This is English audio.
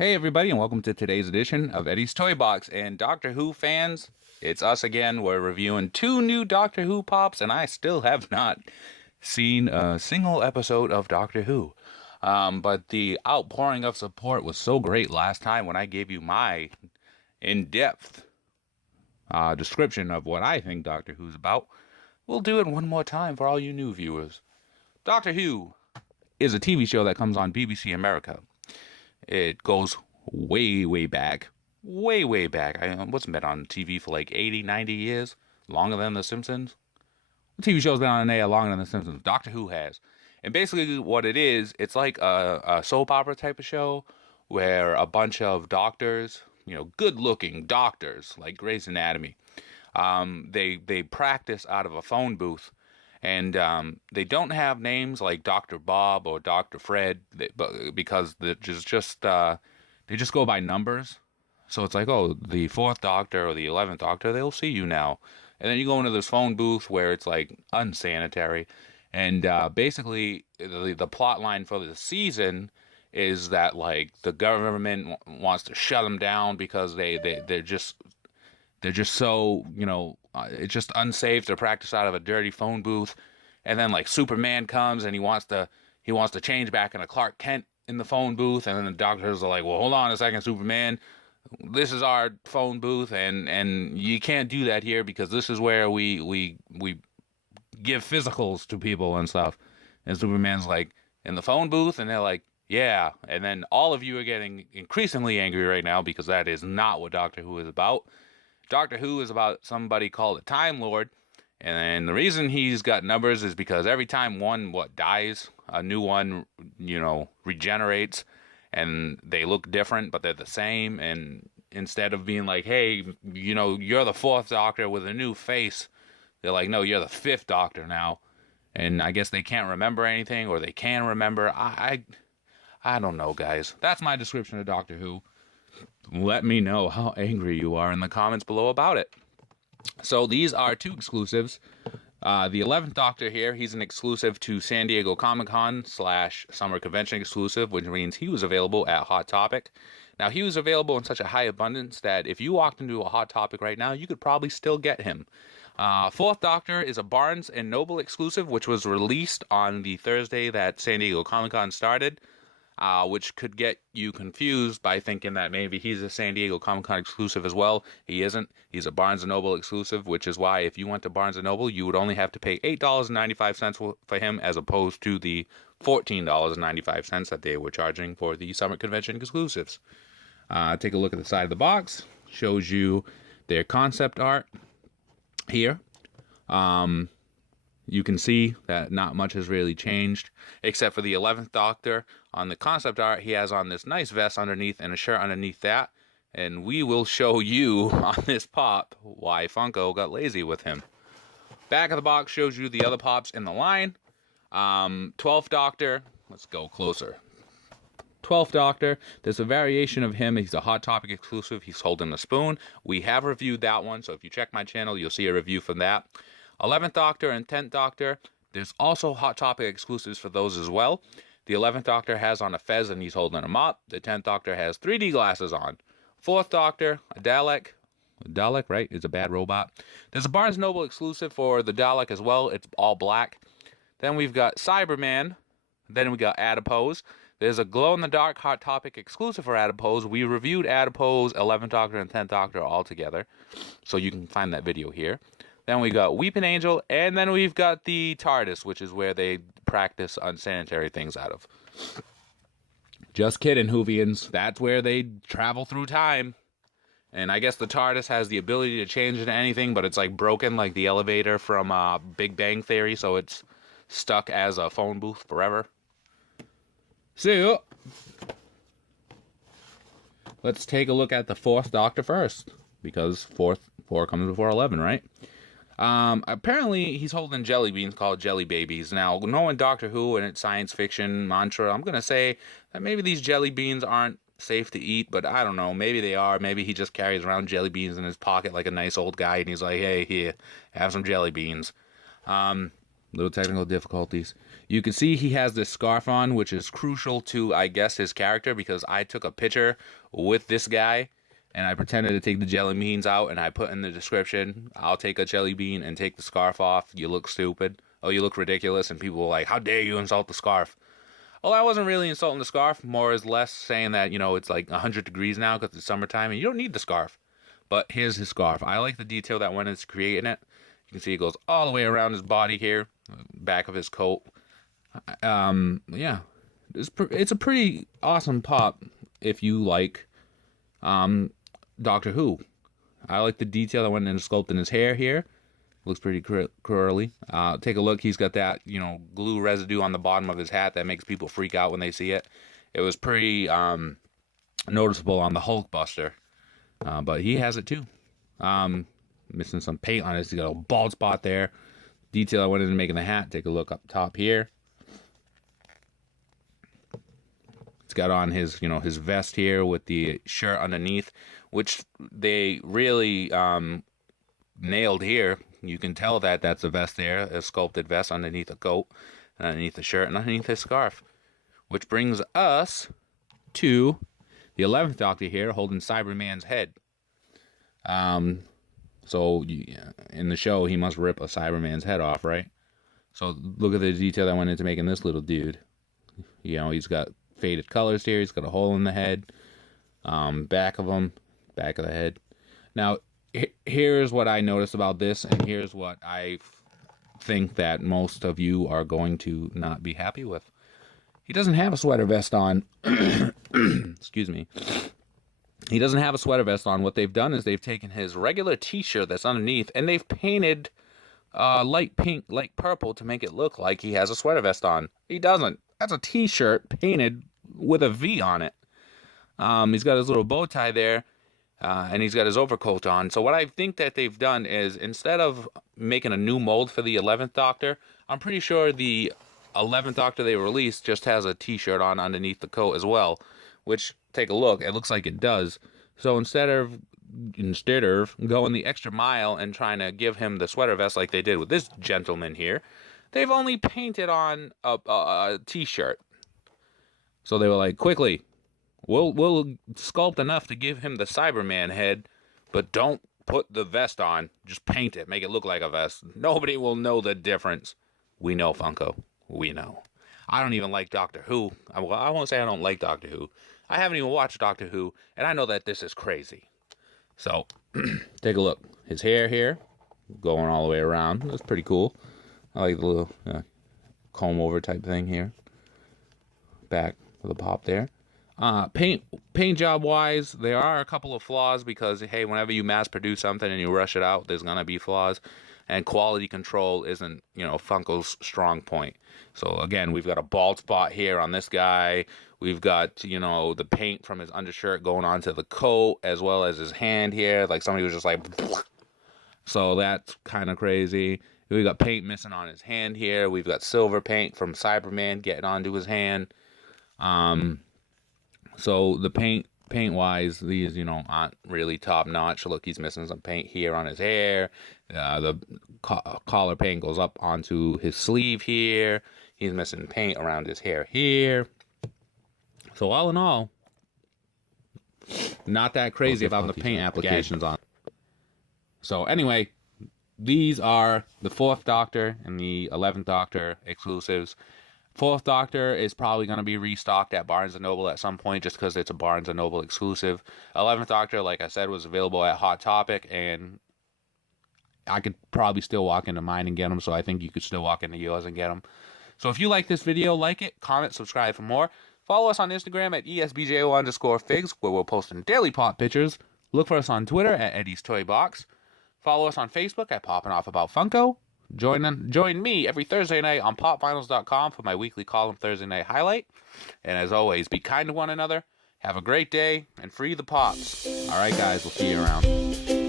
Hey everybody, and welcome to today's edition of Eddie's Toy Box. And Doctor Who fans, it's us again. We're reviewing two new Doctor Who pops, and I still have not seen a single episode of Doctor Who. But the outpouring of support was so great last time when I gave you my in-depth description of what I think Doctor Who's about. We'll do it one more time for all you new viewers. Doctor Who is a TV show that comes on BBC America. It goes way, way back. Way, way back. I wasn't been on TV for like 80, 90 years. Longer than The Simpsons. The TV show's been on the air longer than The Simpsons. Doctor Who has. And basically what it is, it's like a soap opera type of show where a bunch of doctors, good-looking doctors, like Grey's Anatomy, they practice out of a phone booth. And they don't have names like Dr. Bob or Dr. Fred because they just go by numbers. So it's like, oh, the fourth doctor or the 11th doctor, they'll see you now. And then you go into this phone booth where it's like unsanitary. And basically, the plot line for the season is that like the government wants to shut them down because they're just so, it's just unsafe to practice out of a dirty phone booth. And then like Superman comes and he wants to change back into Clark Kent in the phone booth. And then the doctors are like, well, hold on a second, Superman. This is our phone booth, and you can't do that here because this is where we give physicals to people and stuff. And Superman's like, in the phone booth? And they're like, yeah. And then all of you are getting increasingly angry right now because that is not what Doctor Who is about. Doctor Who is about somebody called a Time Lord, and the reason he's got numbers is because every time one dies, a new one, regenerates, and they look different, but they're the same. And instead of being like, hey, you're the fourth Doctor with a new face, they're like, no, you're the fifth Doctor now. And I guess they can't remember anything, or they can remember. I don't know, guys. That's my description of Doctor Who. Let me know how angry you are in the comments below about it. So these are two exclusives. The 11th Doctor here, he's an exclusive to San Diego Comic-Con / Summer Convention exclusive, which means he was available at Hot Topic. Now, he was available in such a high abundance that if you walked into a Hot Topic right now, you could probably still get him. Fourth Doctor is a Barnes & Noble exclusive, which was released on the Thursday that San Diego Comic-Con started. Which could get you confused by thinking that maybe he's a San Diego Comic-Con exclusive as well. He isn't. He's a Barnes & Noble exclusive, which is why if you went to Barnes & Noble, you would only have to pay $8.95 for him as opposed to the $14.95 that they were charging for the Summer Convention exclusives. Take a look at the side of the box. Shows you their concept art here. You can see that not much has really changed, except for the 11th Doctor. On the concept art, he has on this nice vest underneath and a shirt underneath that. And we will show you on this pop why Funko got lazy with him. Back of the box shows you the other pops in the line. 12th Doctor, let's go closer. 12th Doctor, there's a variation of him. He's a Hot Topic exclusive. He's holding a spoon. We have reviewed that one, so if you check my channel, you'll see a review from that. 11th Doctor and 10th Doctor, there's also Hot Topic exclusives for those as well. The 11th Doctor has on a fez and he's holding a mop. The 10th Doctor has 3D glasses on. 4th Doctor, a Dalek. Dalek, right, is a bad robot. There's a Barnes & Noble exclusive for the Dalek as well. It's all black. Then we've got Cyberman. Then we got Adipose. There's a glow-in-the-dark Hot Topic exclusive for Adipose. We reviewed Adipose, 11th Doctor, and 10th Doctor all together. So you can find that video here. Then we got Weeping Angel, and then we've got the TARDIS, which is where they practice unsanitary things out of. Just kidding, Whovians. That's where they travel through time. And I guess the TARDIS has the ability to change into anything, but it's like broken, like the elevator from Big Bang Theory, so it's stuck as a phone booth forever. So, let's take a look at the 4th Doctor first, because 4 comes before 11, right? Apparently he's holding jelly beans called jelly babies. Now, knowing Doctor Who and its science fiction mantra, I'm going to say that maybe these jelly beans aren't safe to eat, but I don't know. Maybe they are. Maybe he just carries around jelly beans in his pocket like a nice old guy, and he's like, hey, here, have some jelly beans. Little technical difficulties. You can see he has this scarf on, which is crucial to, I guess, his character, because I took a picture with this guy and I pretended to take the jelly beans out, and I put in the description, I'll take a jelly bean and take the scarf off. You look stupid. Oh, you look ridiculous. And people were like, how dare you insult the scarf? Well, I wasn't really insulting the scarf, more or less saying that, it's like 100 degrees now because it's summertime and you don't need the scarf. But here's his scarf. I like the detail that went into creating it. You can see it goes all the way around his body here, back of his coat. Yeah, it's a pretty awesome pop if you like Doctor Who. I like the detail that went into sculpting his hair here. Looks pretty curly. Take a look. He's got that, glue residue on the bottom of his hat that makes people freak out when they see it. It was pretty noticeable on the Hulkbuster, but he has it too. Missing some paint on it. He's got a bald spot there. Detail I went into making the hat. Take a look up top here. It's got on his, his vest here with the shirt underneath, which they really nailed here. You can tell that that's a vest there, a sculpted vest underneath the coat, and underneath the shirt, and underneath his scarf. Which brings us to the 11th Doctor here, holding Cyberman's head. So in the show, he must rip a Cyberman's head off, right? So look at the detail that went into making this little dude. He's got faded colors here. He's got a hole in the head, back of the head. Now, here's what I noticed about this, and here's what I think that most of you are going to not be happy with. He doesn't have a sweater vest on. Excuse me. He doesn't have a sweater vest on. What they've done is they've taken his regular t-shirt that's underneath, and they've painted light pink, light purple to make it look like he has a sweater vest on. He doesn't. That's a t-shirt painted with a V on it. He's got his little bow tie there, and he's got his overcoat on. So what I think that they've done is, instead of making a new mold for the 11th Doctor, I'm pretty sure the 11th Doctor they released just has a t-shirt on underneath the coat as well, which, take a look, it looks like it does. So instead of going the extra mile and trying to give him the sweater vest like they did with this gentleman here, they've only painted on a t-shirt. So they were like, quickly, we'll sculpt enough to give him the Cyberman head, but don't put the vest on. Just paint it, make it look like a vest. Nobody will know the difference. We know, Funko. We know. I don't even like Doctor Who. I won't say I don't like Doctor Who. I haven't even watched Doctor Who, and I know that this is crazy. So, take a look. His hair here, going all the way around. That's pretty cool. I like the little comb over type thing here. Back with a pop there. Paint job wise, there are a couple of flaws because, hey, whenever you mass produce something and you rush it out, there's gonna be flaws. And quality control isn't, Funko's strong point. So again, we've got a bald spot here on this guy. We've got, the paint from his undershirt going onto the coat, as well as his hand here. Like somebody was just like, so that's kind of crazy. We've got paint missing on his hand here. We've got silver paint from Cyberman getting onto his hand. So the paint wise, these, aren't really top notch. Look, he's missing some paint here on his hair. The collar paint goes up onto his sleeve here. He's missing paint around his hair here. So all in all, not that crazy about the paint applications on. So anyway, these are the 4th Doctor and the 11th Doctor exclusives. 4th Doctor is probably going to be restocked at Barnes & Noble at some point just because it's a Barnes & Noble exclusive. 11th Doctor, like I said, was available at Hot Topic, and I could probably still walk into mine and get them, so I think you could still walk into yours and get them. So if you like this video, like it, comment, subscribe for more. Follow us on Instagram at ESBJO_figs, where we're posting daily pop pictures. Look for us on Twitter at Eddie's Toy Box. Follow us on Facebook at Poppin' Off About Funko. Join me every Thursday night on popvinyls.com for my weekly column Thursday Night Highlight. And as always, be kind to one another, have a great day, and free the pops. All right, guys, we'll see you around.